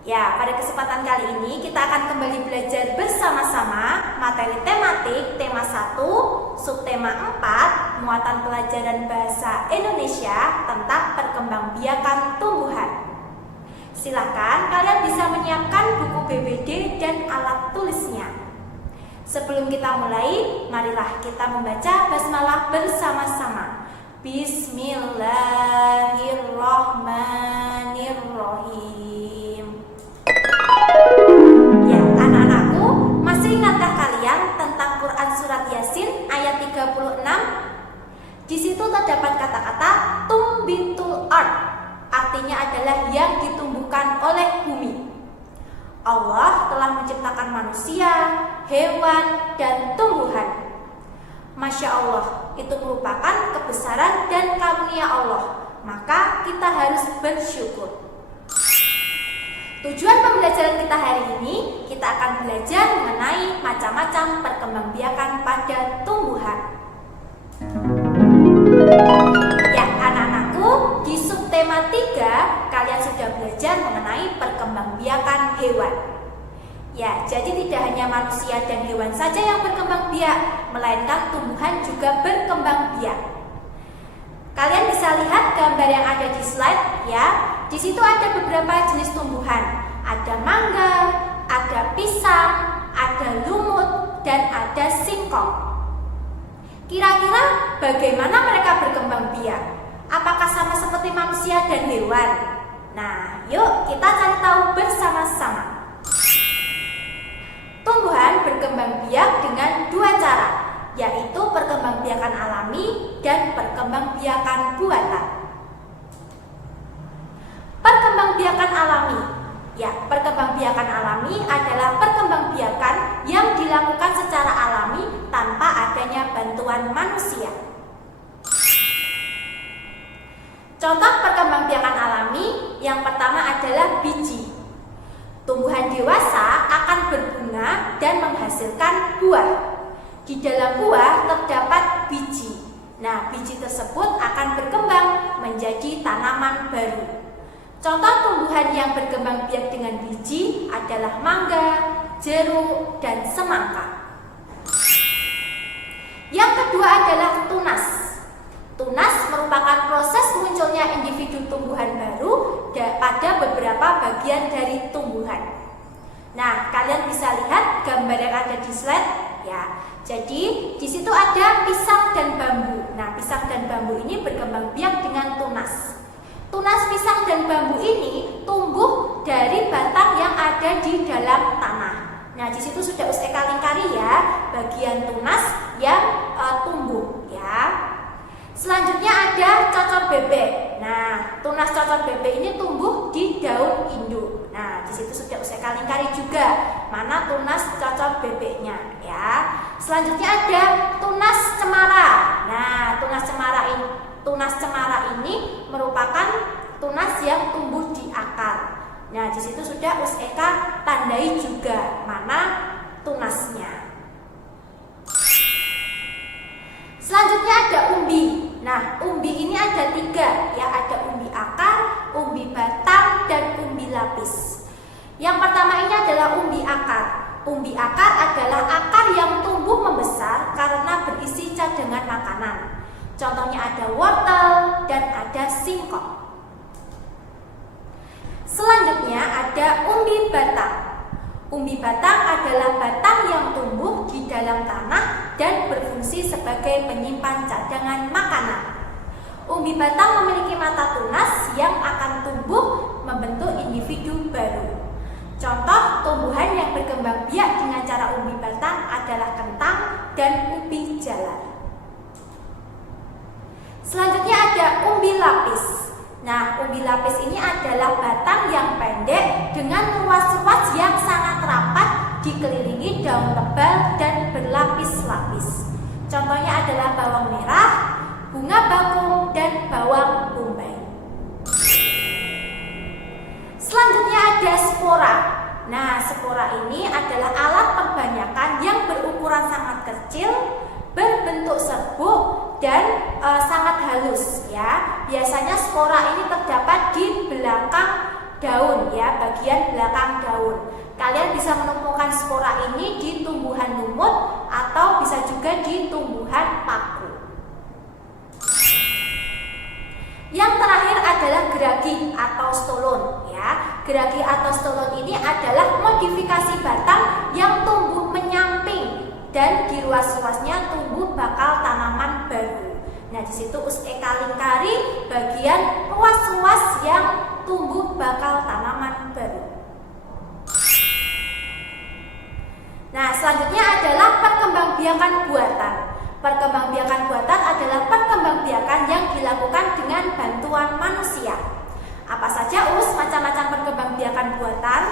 Ya, pada kesempatan kali ini kita akan kembali belajar bersama-sama materi tematik tema 1, subtema 4, muatan pelajaran bahasa Indonesia tentang perkembangbiakan tumbuhan. Silakan kalian bisa menyiapkan buku BBD dan alat tulisnya. Sebelum kita mulai, marilah kita membaca basmalah bersama-sama. Bismillahirrahmanirrahim. Ya, anak-anakku, masih ingatkah kalian tentang Quran surat Yasin ayat 36? Di situ terdapat kata-kata tumbitul ard, artinya adalah yang ditumbuhkan oleh bumi. Allah telah menciptakan manusia, hewan, dan tumbuhan. Masya Allah, itu merupakan kebesaran dan karunia Allah. Maka kita harus bersyukur. Tujuan pembelajaran kita hari ini, kita akan belajar mengenai macam-macam perkembangbiakan pada tumbuhan. Ya, anak-anakku, di subtema 3 kalian sudah belajar mengenai perkembangbiakan hewan. Ya, jadi tidak hanya manusia dan hewan saja yang berkembang biak, melainkan tumbuhan juga berkembang biak. Kalian bisa lihat gambar yang ada di slide ya. Di situ ada beberapa jenis tumbuhan. Ada mangga, ada pisang, ada lumut, dan ada singkong. Kira-kira bagaimana mereka berkembang biak? Apakah sama seperti manusia dan hewan? Nah, yuk kita cari tahu bersama-sama. Tumbuhan berkembang biak dengan dua cara, yaitu perkembangbiakan alami dan perkembangbiakan buatan. Perkembangbiakan alami. Ya, perkembangbiakan alami adalah perkembangbiakan yang dilakukan secara alami tanpa adanya bantuan manusia. Contoh perkembangbiakan alami yang pertama adalah biji. Tumbuhan dewasa akan berbunga dan menghasilkan buah. Di dalam buah terdapat biji. Nah, biji tersebut akan berkembang menjadi tanaman baru. Contoh tumbuhan yang berkembang biak dengan biji adalah mangga, jeruk, dan semangka. Yang kedua adalah tunas. Tunas merupakan proses munculnya individu tumbuhan baru pada beberapa bagian dari tumbuhan. Nah, kalian bisa lihat gambar yang ada di slide ya. Jadi, di situ ada pisang dan bambu. Nah, pisang dan bambu ini berkembang biak dengan tunas. Tunas pisang dan bambu ini tumbuh dari batang yang ada di dalam tanah. Nah, di situ sudah Eka lingkari ya, bagian tunas yang tumbuh ya. Selanjutnya ada cocor bebek. Nah, tunas cocor bebek ini tumbuh di daun induk. Nah, di situ sudah Eka lingkari juga mana tunas cocor bebeknya ya. Selanjutnya ada tunas cemara. Nah, tunas cemara ini merupakan tunas yang tumbuh di akar. Nah, di situ sudah Eka tandai juga mana tunasnya. Selanjutnya ada umbi. Nah, umbi ini ada 3 ya, ada umbi akar, umbi batang, dan umbi lapis. Yang pertama ini adalah umbi akar. Umbi akar adalah akar yang tumbuh membesar karena berisi cadangan makanan. Contohnya ada wortel dan ada singkong. Selanjutnya ada umbi batang. Umbi batang adalah batang yang tumbuh di dalam tanah dan berfungsi sebagai penyimpan cadangan makanan. Umbi batang memiliki mata tunas yang akan tumbuh membentuk individu baru. Contoh tumbuhan yang berkembang biak dengan cara umbi batang adalah kentang dan ubi jalar. Selanjutnya ada umbi lapis. Nah, umbi lapis ini adalah batang yang pendek dengan ruas-ruas yang sangat rapat dikelilingi daun tebal dan berlapis-lapis. Contohnya adalah bawang merah, bunga bakung, dan bawang bombay. Selanjutnya ada spora. Nah, spora ini adalah alat perbanyakan yang berukuran sangat kecil, berbentuk serbuk, dan sangat halus ya. Biasanya spora ini terdapat di belakang daun daun ya, bagian belakang daun. Kalian bisa menemukan spora ini di tumbuhan lumut atau bisa juga di tumbuhan paku. Yang terakhir adalah geragi atau stolon ya. Geragi atau stolon ini adalah modifikasi batang yang tumbuh menyamping dan di ruas-ruasnya tumbuh bakal tanaman baru. Nah, di situ Eka lingkari bagian ruas-ruas yang tumbuh bakal tanaman baru. Nah, selanjutnya adalah perkembangbiakan buatan. Perkembangbiakan buatan adalah perkembangbiakan yang dilakukan dengan bantuan manusia. Apa saja macam-macam perkembangbiakan buatan?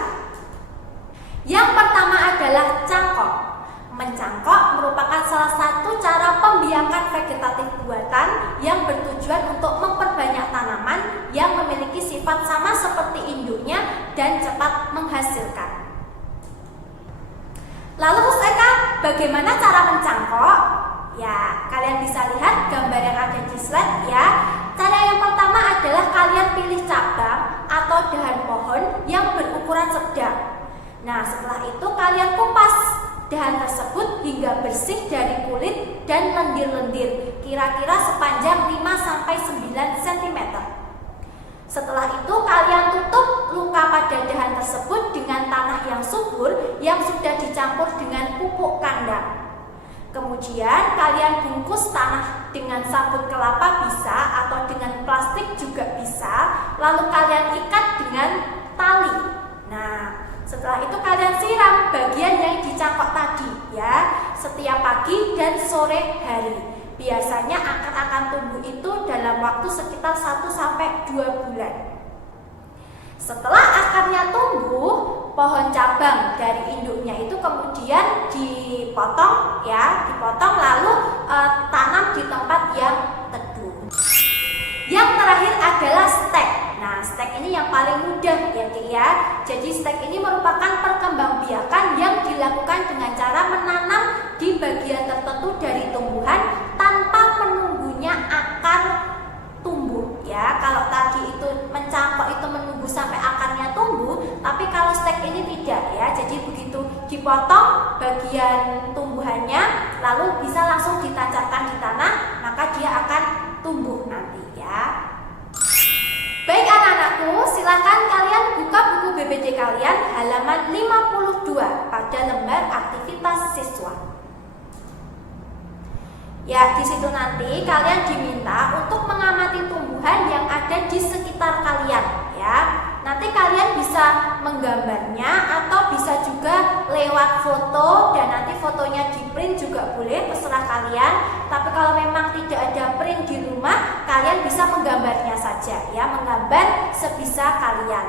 Yang pertama adalah cangkok. Mencangkok merupakan salah satu cara pembiakan vegetatif buatan yang bertujuan untuk memperbanyak tanaman yang memiliki sifat sama seperti induknya dan cepat menghasilkan. Lalu Eka, bagaimana cara mencangkok? Ya, kalian bisa lihat gambar yang ada di slide ya. Cara yang pertama adalah kalian pilih cabang atau dahan pohon yang berukuran sedang. Nah, setelah itu kalian kupas dahan tersebut hingga bersih dari kulit dan lendir-lendir, kira-kira sepanjang 5-9 cm. Setelah itu kalian tutup luka pada dahan tersebut dengan tanah yang subur yang sudah dicampur dengan pupuk kandang. Kemudian kalian bungkus tanah dengan sabut kelapa bisa atau dengan plastik juga bisa, lalu kalian ikat dengan tali. Nah, setelah itu kalian siram bagian yang dicangkok tadi ya, setiap pagi dan sore hari. Biasanya akar akan tumbuh itu dalam waktu sekitar 1-2 bulan. Setelah akarnya tumbuh, pohon cabang dari induknya itu kemudian dipotong lalu tanam di tempat yang teduh. Yang terakhir adalah stek. Nah, stek ini yang paling mudah ya Dik ya. Jadi stek ini merupakan perkembangbiakan yang dilakukan dengan cara menanam di bagian tertentu dari tumbuhan tanpa menunggunya akar tumbuh ya. Kalau tadi itu mencangkok itu menunggu sampai akarnya tumbuh, tapi kalau stek ini tidak ya. Jadi begitu dipotong bagian tumbuhannya lalu bisa langsung ditancapkan di tanah, maka dia akan tumbuh nanti ya. Baik anak-anakku, silakan kalian buka buku BBJ kalian halaman 52 pada lembar aktivitas siswa. Ya, di situ nanti kalian diminta untuk mengamati tumbuhan yang ada di sekitar kalian ya. Nanti kalian bisa menggambarnya atau bisa juga lewat foto dan nanti fotonya di print juga boleh, terserah kalian. Tapi kalau memang tidak ada print di rumah, kalian bisa menggambarnya saja ya, menggambar sebisa kalian.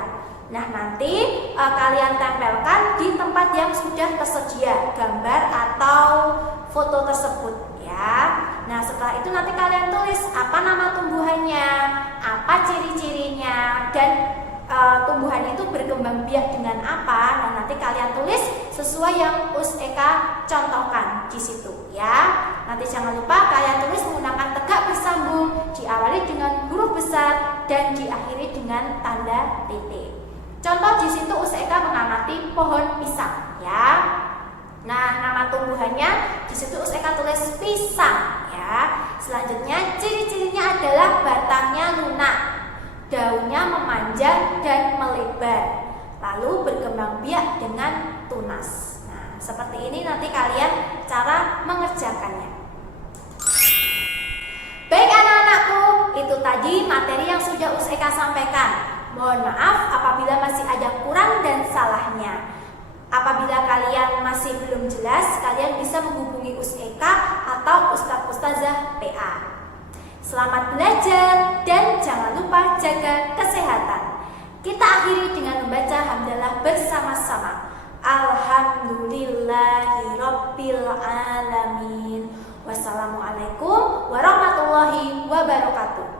Nah, nanti kalian tempelkan di tempat yang sudah tersedia gambar atau foto tersebut ya. Nah, setelah itu nanti kalian tulis apa nama tumbuhannya, apa ciri-cirinya, dan tumbuhan itu berkembang biak dengan apa. Nah, nanti kalian tulis sesuai yang Eka contohkan di situ ya. Nanti jangan lupa kalian tulis menggunakan tegak bersambung, diawali dengan huruf besar dan diakhiri dengan tanda titik. Contoh di situ Eka mengamati pohon pisang ya. Nah, nama tumbuhannya di situ Eka tulis pisang ya. Selanjutnya ciri-cirinya adalah batangnya lunak, daunnya memanjang dan melebar, lalu berkembang biak dengan tunas. Nah, seperti ini nanti kalian cara mengerjakannya. Baik anak-anakku, itu tadi materi yang sudah Eka sampaikan. Mohon maaf apabila masih ada kurang dan salahnya. Apabila kalian masih belum jelas, kalian bisa menghubungi Eka atau Ustazah PA. Selamat belajar dan jangan lupa jaga kesehatan. Kita akhiri dengan membaca hamdalah bersama-sama. Alhamdulillahirabbil alamin. Wassalamualaikum warahmatullahi wabarakatuh.